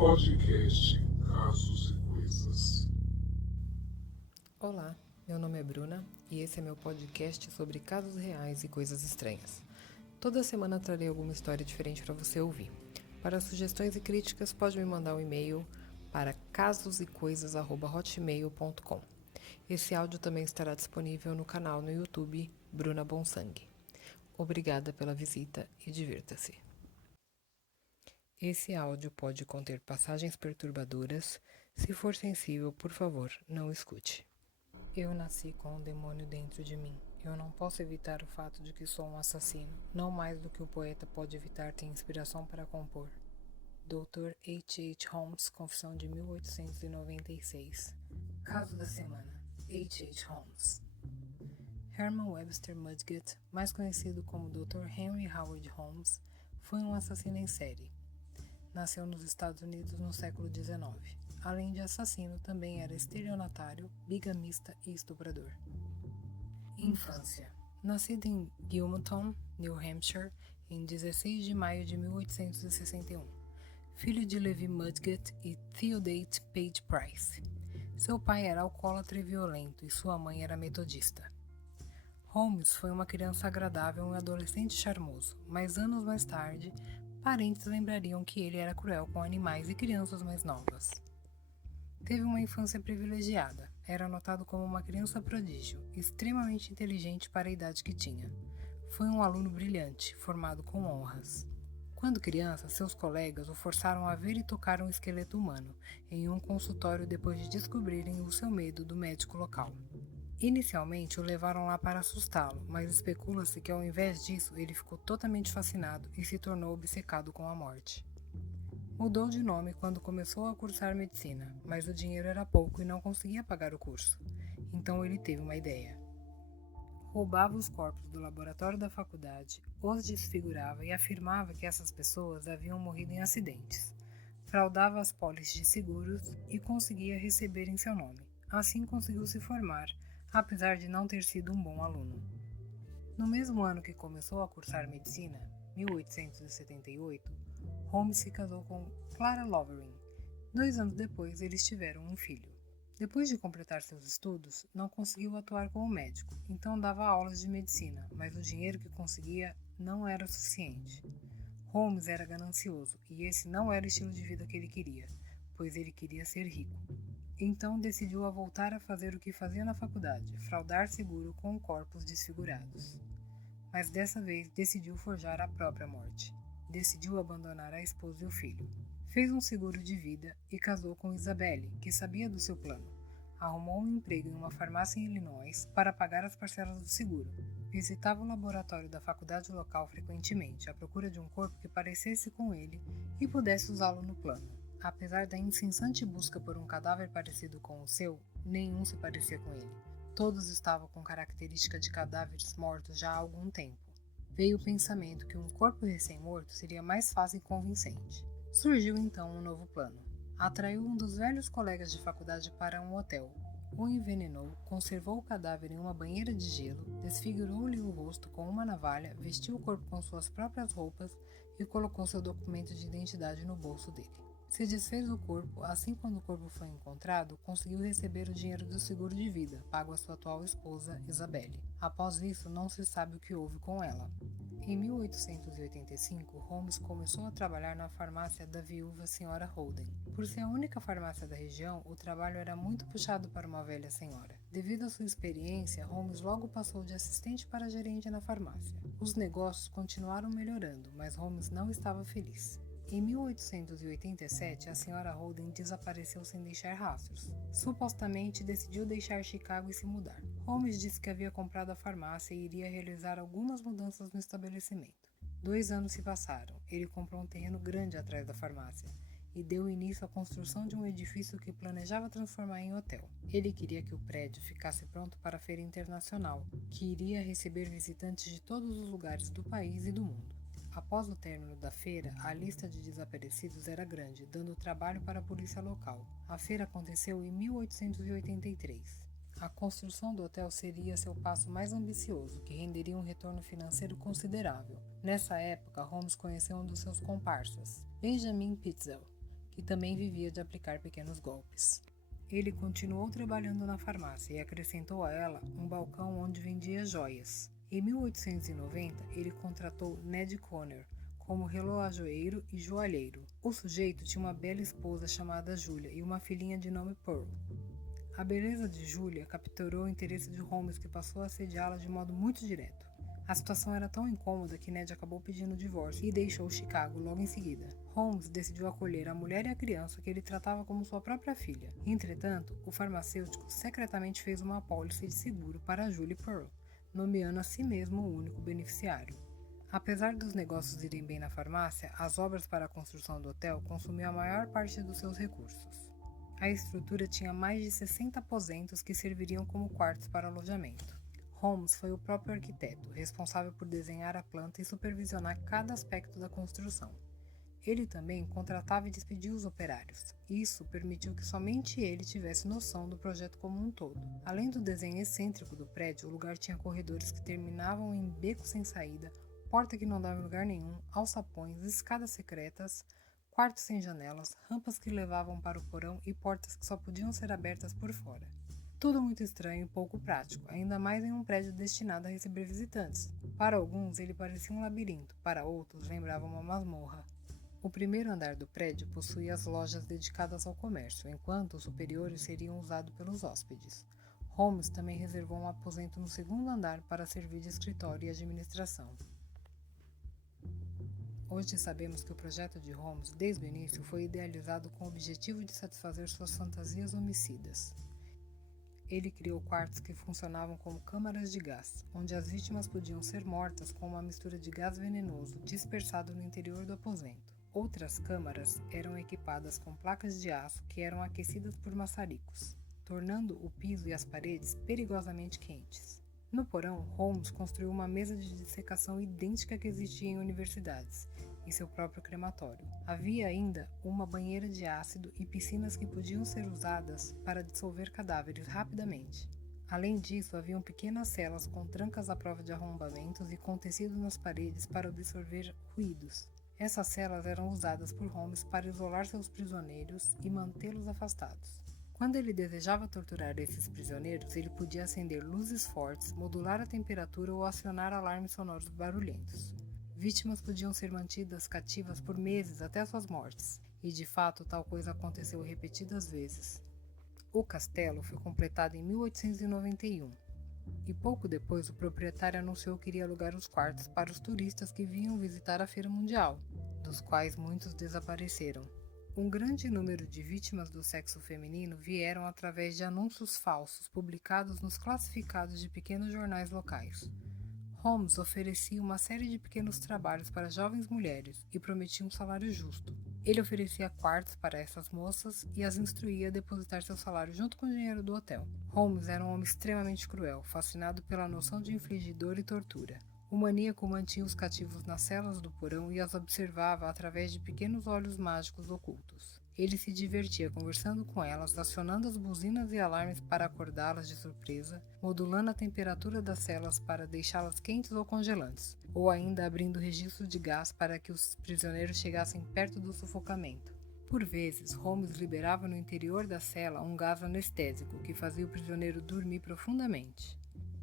Podcast Casos e Coisas. Olá, meu nome é Bruna e esse é meu podcast sobre casos reais e coisas estranhas. Toda semana trarei alguma história diferente para você ouvir. Para sugestões e críticas, pode me mandar um e-mail para casosecoisas@hotmail.com. Esse áudio também estará disponível no canal no YouTube Bruna Bonsangue. Obrigada pela visita e divirta-se. Esse áudio pode conter passagens perturbadoras. Se for sensível, por favor, não escute. Eu nasci com um demônio dentro de mim. Eu não posso evitar o fato de que sou um assassino, não mais do que o poeta pode evitar ter inspiração para compor. Dr. H. H. Holmes, Confissão de 1896. Caso da semana: H. H. Holmes. Herman Webster Mudgett, mais conhecido como Dr. Henry Howard Holmes, foi um assassino em série. Nasceu nos Estados Unidos no século XIX. Além de assassino, também era estelionatário, bigamista e estuprador. Infância. Nascido em Gilmanton, New Hampshire, em 16 de maio de 1861. Filho de Levi Mudgett e Theodate Page Price. Seu pai era alcoólatra e violento e sua mãe era metodista. Holmes foi uma criança agradável e um adolescente charmoso, mas anos mais tarde, parentes lembrariam que ele era cruel com animais e crianças mais novas. Teve uma infância privilegiada. Era notado como uma criança prodígio, extremamente inteligente para a idade que tinha. Foi um aluno brilhante, formado com honras. Quando criança, seus colegas o forçaram a ver e tocar um esqueleto humano em um consultório depois de descobrirem o seu medo do médico local. Inicialmente o levaram lá para assustá-lo, mas especula-se que ao invés disso ele ficou totalmente fascinado e se tornou obcecado com a morte. Mudou de nome quando começou a cursar medicina, mas o dinheiro era pouco e não conseguia pagar o curso. Então ele teve uma ideia. Roubava os corpos do laboratório da faculdade, os desfigurava e afirmava que essas pessoas haviam morrido em acidentes. Fraudava as pólices de seguros e conseguia receber em seu nome. Assim conseguiu se formar, apesar de não ter sido um bom aluno. No mesmo ano que começou a cursar medicina, 1878, Holmes se casou com Clara Lovering. 2 anos depois, eles tiveram um filho. Depois de completar seus estudos, não conseguiu atuar como médico, então dava aulas de medicina, mas o dinheiro que conseguia não era suficiente. Holmes era ganancioso e esse não era o estilo de vida que ele queria, pois ele queria ser rico. Então decidiu a voltar a fazer o que fazia na faculdade, fraudar seguro com corpos desfigurados. Mas dessa vez decidiu forjar a própria morte. Decidiu abandonar a esposa e o filho. Fez um seguro de vida e casou com Isabelle, que sabia do seu plano. Arrumou um emprego em uma farmácia em Illinois para pagar as parcelas do seguro. Visitava o laboratório da faculdade local frequentemente, à procura de um corpo que parecesse com ele e pudesse usá-lo no plano. Apesar da incessante busca por um cadáver parecido com o seu, nenhum se parecia com ele. Todos estavam com característica de cadáveres mortos já há algum tempo. Veio o pensamento que um corpo recém-morto seria mais fácil e convincente. Surgiu então um novo plano. Atraiu um dos velhos colegas de faculdade para um hotel. O envenenou, conservou o cadáver em uma banheira de gelo, desfigurou-lhe o rosto com uma navalha, vestiu o corpo com suas próprias roupas e colocou seu documento de identidade no bolso dele. Se desfez do corpo, assim quando o corpo foi encontrado, conseguiu receber o dinheiro do seguro de vida, pago à sua atual esposa, Isabelle. Após isso, não se sabe o que houve com ela. Em 1885, Holmes começou a trabalhar na farmácia da viúva Sra. Holden. Por ser a única farmácia da região, o trabalho era muito puxado para uma velha senhora. Devido à sua experiência, Holmes logo passou de assistente para gerente na farmácia. Os negócios continuaram melhorando, mas Holmes não estava feliz. Em 1887, a Sra. Holden desapareceu sem deixar rastros. Supostamente decidiu deixar Chicago e se mudar. Holmes disse que havia comprado a farmácia e iria realizar algumas mudanças no estabelecimento. 2 anos se passaram. Ele comprou um terreno grande atrás da farmácia e deu início à construção de um edifício que planejava transformar em hotel. Ele queria que o prédio ficasse pronto para a feira internacional, que iria receber visitantes de todos os lugares do país e do mundo. Após o término da feira, a lista de desaparecidos era grande, dando trabalho para a polícia local. A feira aconteceu em 1883. A construção do hotel seria seu passo mais ambicioso, que renderia um retorno financeiro considerável. Nessa época, Holmes conheceu um dos seus comparsas, Benjamin Pitzel, que e também vivia de aplicar pequenos golpes. Ele continuou trabalhando na farmácia e acrescentou a ela um balcão onde vendia joias. Em 1890, ele contratou Ned Connor como relojoeiro e joalheiro. O sujeito tinha uma bela esposa chamada Julia e uma filhinha de nome Pearl. A beleza de Julia capturou o interesse de Holmes, que passou a assediá-la de modo muito direto. A situação era tão incômoda que Ned acabou pedindo o divórcio e deixou Chicago logo em seguida. Holmes decidiu acolher a mulher e a criança, que ele tratava como sua própria filha. Entretanto, o farmacêutico secretamente fez uma apólice de seguro para Julie Pearl, nomeando a si mesmo o único beneficiário. Apesar dos negócios irem bem na farmácia, as obras para a construção do hotel consumiam a maior parte dos seus recursos. A estrutura tinha mais de 60 aposentos que serviriam como quartos para alojamento. Holmes foi o próprio arquiteto, responsável por desenhar a planta e supervisionar cada aspecto da construção. Ele também contratava e despedia os operários. Isso permitiu que somente ele tivesse noção do projeto como um todo. Além do desenho excêntrico do prédio, o lugar tinha corredores que terminavam em becos sem saída, porta que não dava em lugar nenhum, alçapões, escadas secretas, quartos sem janelas, rampas que levavam para o porão e portas que só podiam ser abertas por fora. Tudo muito estranho e pouco prático, ainda mais em um prédio destinado a receber visitantes. Para alguns, ele parecia um labirinto, para outros, lembrava uma masmorra. O primeiro andar do prédio possuía as lojas dedicadas ao comércio, enquanto os superiores seriam usados pelos hóspedes. Holmes também reservou um aposento no segundo andar para servir de escritório e administração. Hoje sabemos que o projeto de Holmes, desde o início, foi idealizado com o objetivo de satisfazer suas fantasias homicidas. Ele criou quartos que funcionavam como câmaras de gás, onde as vítimas podiam ser mortas com uma mistura de gás venenoso dispersado no interior do aposento. Outras câmaras eram equipadas com placas de aço que eram aquecidas por maçaricos, tornando o piso e as paredes perigosamente quentes. No porão, Holmes construiu uma mesa de dissecação idêntica que existia em universidades e seu próprio crematório. Havia ainda uma banheira de ácido e piscinas que podiam ser usadas para dissolver cadáveres rapidamente. Além disso, haviam pequenas celas com trancas à prova de arrombamentos e com tecido nas paredes para absorver ruídos. Essas celas eram usadas por Holmes para isolar seus prisioneiros e mantê-los afastados. Quando ele desejava torturar esses prisioneiros, ele podia acender luzes fortes, modular a temperatura ou acionar alarmes sonoros barulhentos. Vítimas podiam ser mantidas cativas por meses até suas mortes, e de fato tal coisa aconteceu repetidas vezes. O castelo foi completado em 1891, e pouco depois o proprietário anunciou que iria alugar os quartos para os turistas que vinham visitar a Feira Mundial, dos quais muitos desapareceram. Um grande número de vítimas do sexo feminino vieram através de anúncios falsos publicados nos classificados de pequenos jornais locais. Holmes oferecia uma série de pequenos trabalhos para jovens mulheres e prometia um salário justo. Ele oferecia quartos para essas moças e as instruía a depositar seu salário junto com o dinheiro do hotel. Holmes era um homem extremamente cruel, fascinado pela noção de infligir dor e tortura. O maníaco mantinha os cativos nas celas do porão e as observava através de pequenos olhos mágicos ocultos. Ele se divertia conversando com elas, acionando as buzinas e alarmes para acordá-las de surpresa, modulando a temperatura das celas para deixá-las quentes ou congelantes, ou ainda abrindo registros de gás para que os prisioneiros chegassem perto do sufocamento. Por vezes, Holmes liberava no interior da cela um gás anestésico que fazia o prisioneiro dormir profundamente.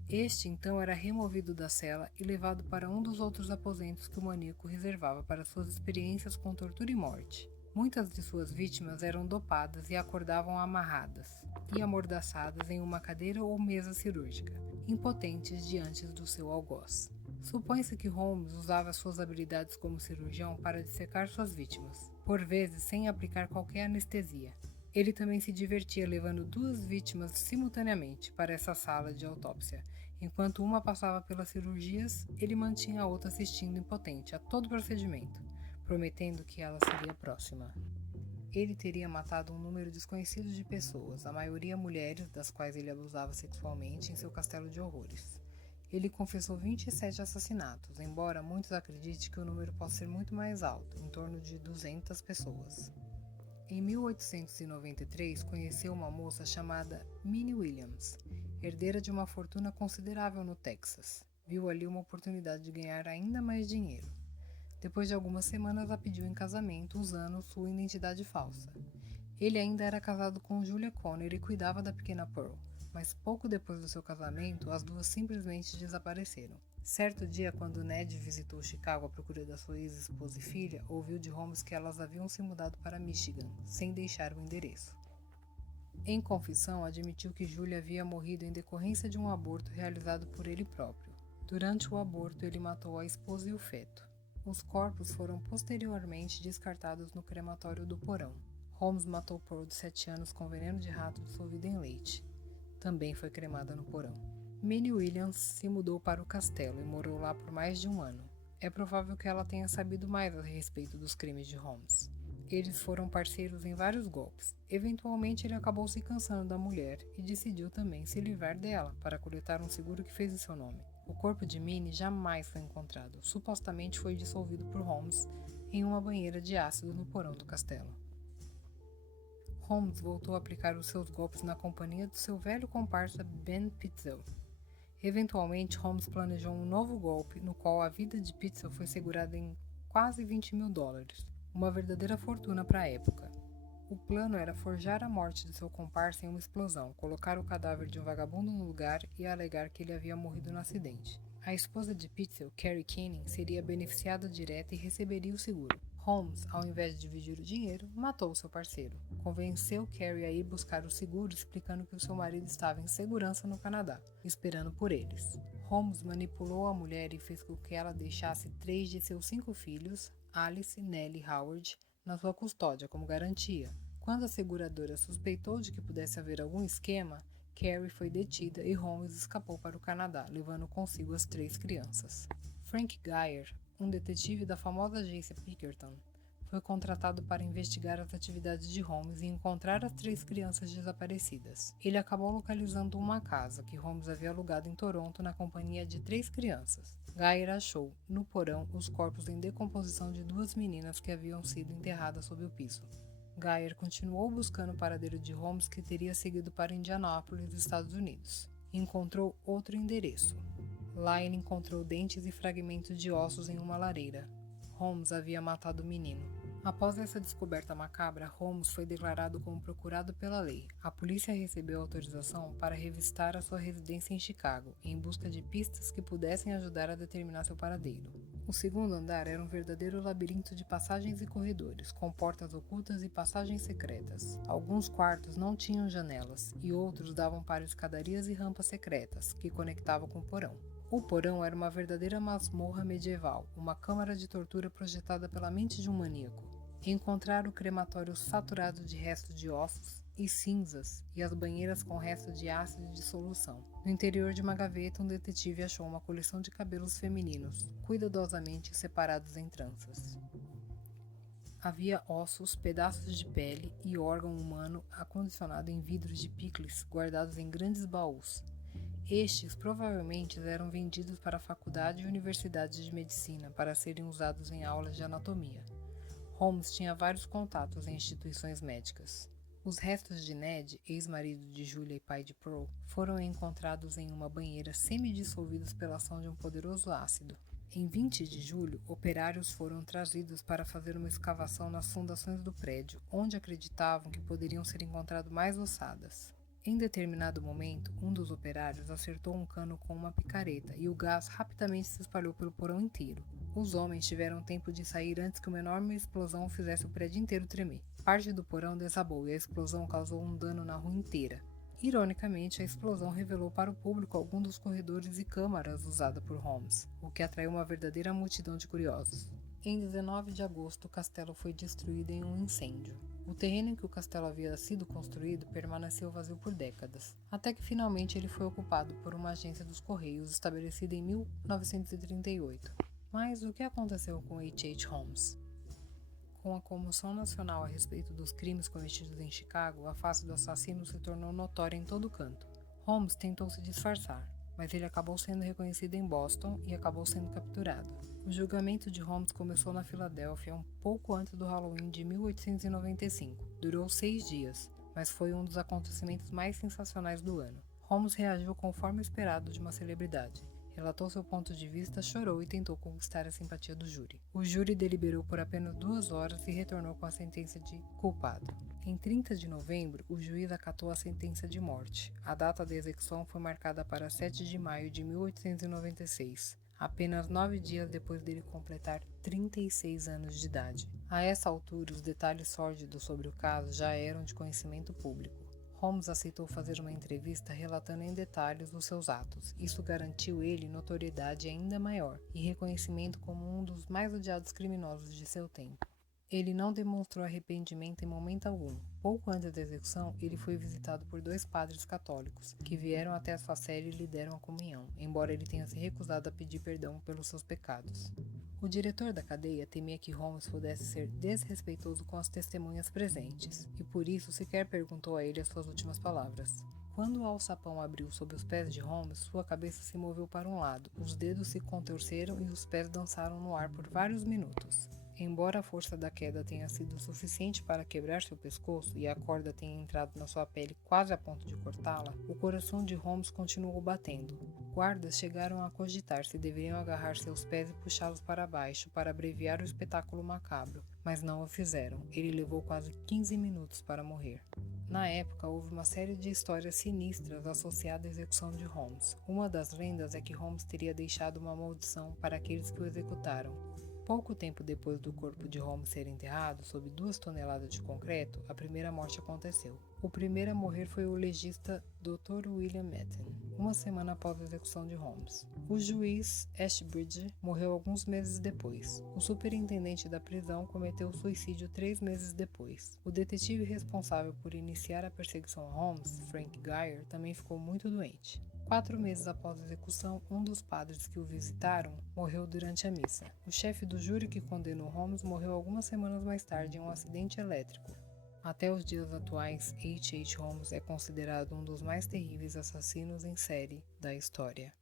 Este, então, era removido da cela e levado para um dos outros aposentos que o maníaco reservava para suas experiências com tortura e morte. Muitas de suas vítimas eram dopadas e acordavam amarradas e amordaçadas em uma cadeira ou mesa cirúrgica, impotentes diante do seu algoz. Supõe-se que Holmes usava suas habilidades como cirurgião para dissecar suas vítimas, por vezes sem aplicar qualquer anestesia. Ele também se divertia levando duas vítimas simultaneamente para essa sala de autópsia. Enquanto uma passava pelas cirurgias, ele mantinha a outra assistindo impotente a todo o procedimento, prometendo que ela seria a próxima. Ele teria matado um número desconhecido de pessoas, a maioria mulheres, das quais ele abusava sexualmente, em seu castelo de horrores. Ele confessou 27 assassinatos, embora muitos acreditem que o número possa ser muito mais alto, em torno de 200 pessoas. Em 1893, conheceu uma moça chamada Minnie Williams, herdeira de uma fortuna considerável no Texas. Viu ali uma oportunidade de ganhar ainda mais dinheiro. Depois de algumas semanas, a pediu em casamento usando sua identidade falsa. Ele ainda era casado com Julia Connor e cuidava da pequena Pearl, mas pouco depois do seu casamento, as duas simplesmente desapareceram. Certo dia, quando Ned visitou Chicago à procura da sua ex-esposa e filha, ouviu de Holmes que elas haviam se mudado para Michigan, sem deixar o endereço. Em confissão, admitiu que Julia havia morrido em decorrência de um aborto realizado por ele próprio. Durante o aborto, ele matou a esposa e o feto. Os corpos foram posteriormente descartados no crematório do porão. Holmes matou Pearl de 7 anos com veneno de rato dissolvido em leite. Também foi cremada no porão. Minnie Williams se mudou para o castelo e morou lá por mais de um ano. É provável que ela tenha sabido mais a respeito dos crimes de Holmes. Eles foram parceiros em vários golpes. Eventualmente, ele acabou se cansando da mulher e decidiu também se livrar dela para coletar um seguro que fez em seu nome. O corpo de Minnie jamais foi encontrado. Supostamente foi dissolvido por Holmes em uma banheira de ácido no porão do castelo. Holmes voltou a aplicar os seus golpes na companhia do seu velho comparsa Ben Pitzel. Eventualmente, Holmes planejou um novo golpe, no qual a vida de Pitzel foi segurada em quase $20 mil, uma verdadeira fortuna para a época. O plano era forjar a morte de seu comparsa em uma explosão, colocar o cadáver de um vagabundo no lugar e alegar que ele havia morrido no acidente. A esposa de Pitzel, Carrie Canning, seria beneficiada direta e receberia o seguro. Holmes, ao invés de dividir o dinheiro, matou seu parceiro. Convenceu Carrie a ir buscar o seguro, explicando que o seu marido estava em segurança no Canadá, esperando por eles. Holmes manipulou a mulher e fez com que ela deixasse 3 de seus 5 filhos, Alice, Nellie e Howard, na sua custódia como garantia. Quando a seguradora suspeitou de que pudesse haver algum esquema, Carrie foi detida e Holmes escapou para o Canadá, levando consigo as 3 crianças. Frank Geyer, um detetive da famosa agência Pinkerton, foi contratado para investigar as atividades de Holmes e encontrar as 3 crianças desaparecidas. Ele acabou localizando uma casa que Holmes havia alugado em Toronto na companhia de 3 crianças. Geyer achou, no porão, os corpos em decomposição de 2 meninas que haviam sido enterradas sob o piso. Geyer continuou buscando o paradeiro de Holmes, que teria seguido para Indianápolis, Estados Unidos. Encontrou outro endereço. Lá ele encontrou dentes e fragmentos de ossos em uma lareira. Holmes havia matado o menino. Após essa descoberta macabra, Holmes foi declarado como procurado pela lei. A polícia recebeu autorização para revistar a sua residência em Chicago, em busca de pistas que pudessem ajudar a determinar seu paradeiro. O segundo andar era um verdadeiro labirinto de passagens e corredores, com portas ocultas e passagens secretas. Alguns quartos não tinham janelas, e outros davam para escadarias e rampas secretas, que conectavam com o porão. O porão era uma verdadeira masmorra medieval, uma câmara de tortura projetada pela mente de um maníaco. Encontraram o crematório saturado de restos de ossos e cinzas e as banheiras com restos de ácido de solução. No interior de uma gaveta, um detetive achou uma coleção de cabelos femininos, cuidadosamente separados em tranças. Havia ossos, pedaços de pele e órgão humano acondicionado em vidros de picles guardados em grandes baús. Estes provavelmente eram vendidos para a faculdade e universidades de medicina para serem usados em aulas de anatomia. Holmes tinha vários contatos em instituições médicas. Os restos de Ned, ex-marido de Julia e pai de Pearl, foram encontrados em uma banheira semi-dissolvidos pela ação de um poderoso ácido. Em 20 de julho, operários foram trazidos para fazer uma escavação nas fundações do prédio, onde acreditavam que poderiam ser encontradas mais ossadas. Em determinado momento, um dos operários acertou um cano com uma picareta e o gás rapidamente se espalhou pelo porão inteiro. Os homens tiveram tempo de sair antes que uma enorme explosão fizesse o prédio inteiro tremer. Parte do porão desabou e a explosão causou um dano na rua inteira. Ironicamente, a explosão revelou para o público alguns dos corredores e câmaras usadas por Holmes, o que atraiu uma verdadeira multidão de curiosos. Em 19 de agosto, o castelo foi destruído em um incêndio. O terreno em que o castelo havia sido construído permaneceu vazio por décadas, até que finalmente ele foi ocupado por uma agência dos Correios estabelecida em 1938. Mas o que aconteceu com H.H. Holmes? Com a comoção nacional a respeito dos crimes cometidos em Chicago, a face do assassino se tornou notória em todo canto. Holmes tentou se disfarçar, mas ele acabou sendo reconhecido em Boston e acabou sendo capturado. O julgamento de Holmes começou na Filadélfia um pouco antes do Halloween de 1895. Durou 6 dias, mas foi um dos acontecimentos mais sensacionais do ano. Holmes reagiu conforme esperado de uma celebridade. relatou seu ponto de vista, chorou e tentou conquistar a simpatia do júri. O júri deliberou por apenas 2 horas e retornou com a sentença de culpado. Em 30 de novembro, o juiz acatou a sentença de morte. A data da execução foi marcada para 7 de maio de 1896. Apenas 9 dias depois dele completar 36 anos de idade. A essa altura, os detalhes sórdidos sobre o caso já eram de conhecimento público. Holmes aceitou fazer uma entrevista relatando em detalhes os seus atos. Isso garantiu ele notoriedade ainda maior e reconhecimento como um dos mais odiados criminosos de seu tempo. Ele não demonstrou arrependimento em momento algum. Pouco antes da execução, ele foi visitado por 2 padres católicos, que vieram até a sua cela e lhe deram a comunhão, embora ele tenha se recusado a pedir perdão pelos seus pecados. O diretor da cadeia temia que Holmes pudesse ser desrespeitoso com as testemunhas presentes, e por isso sequer perguntou a ele as suas últimas palavras. Quando o alçapão abriu sob os pés de Holmes, sua cabeça se moveu para um lado, os dedos se contorceram e os pés dançaram no ar por vários minutos. Embora a força da queda tenha sido suficiente para quebrar seu pescoço e a corda tenha entrado na sua pele quase a ponto de cortá-la, o coração de Holmes continuou batendo. Guardas chegaram a cogitar se deveriam agarrar seus pés e puxá-los para baixo para abreviar o espetáculo macabro, mas não o fizeram. Ele levou quase 15 minutos para morrer. Na época, houve uma série de histórias sinistras associadas à execução de Holmes. Uma das lendas é que Holmes teria deixado uma maldição para aqueles que o executaram. Pouco tempo depois do corpo de Holmes ser enterrado, sob 2 toneladas de concreto, a primeira morte aconteceu. O primeiro a morrer foi o legista Dr. William Matten, uma semana após a execução de Holmes. O juiz Ashbridge morreu alguns meses depois. O superintendente da prisão cometeu suicídio 3 meses depois. O detetive responsável por iniciar a perseguição a Holmes, Frank Geyer, também ficou muito doente. 4 meses após a execução, um dos padres que o visitaram morreu durante a missa. O chefe do júri que condenou Holmes morreu algumas semanas mais tarde em um acidente elétrico. Até os dias atuais, H.H. Holmes é considerado um dos mais terríveis assassinos em série da história.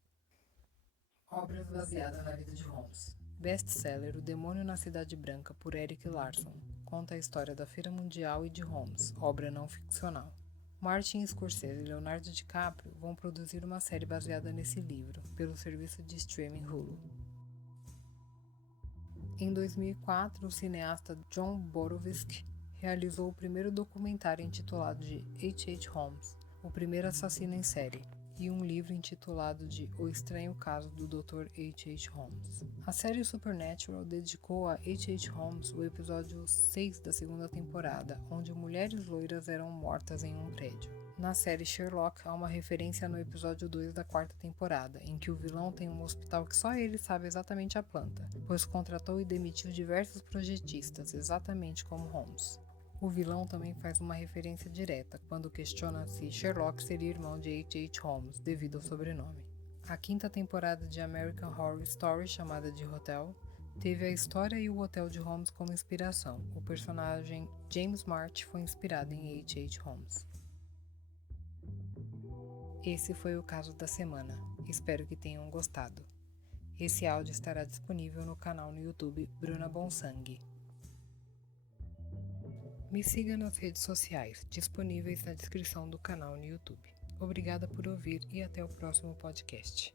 Obras baseadas na vida de Holmes. Best-seller O Demônio na Cidade Branca, por Eric Larson. Conta a história da Feira Mundial e de Holmes, obra não ficcional. Martin Scorsese e Leonardo DiCaprio vão produzir uma série baseada nesse livro, pelo serviço de streaming Hulu. Em 2004, o cineasta John Borowiecki realizou o primeiro documentário intitulado de H.H. Holmes, o primeiro assassino em série, e um livro intitulado de O Estranho Caso do Dr. H.H. Holmes. A série Supernatural dedicou a H.H. Holmes o episódio 6 da 2ª temporada, onde mulheres loiras eram mortas em um prédio. Na série Sherlock, há uma referência no episódio 2 da 4ª temporada, em que o vilão tem um hospital que só ele sabe exatamente a planta, pois contratou e demitiu diversos projetistas, exatamente como Holmes. O vilão também faz uma referência direta, quando questiona se Sherlock seria irmão de H.H. Holmes, devido ao sobrenome. A 5ª temporada de American Horror Story, chamada de Hotel, teve a história e o hotel de Holmes como inspiração. O personagem James March foi inspirado em H.H. Holmes. Esse foi o caso da semana. Espero que tenham gostado. Esse áudio estará disponível no canal no YouTube Bruna Bonsangue. Me siga nas redes sociais, disponíveis na descrição do canal no YouTube. Obrigada por ouvir e até o próximo podcast.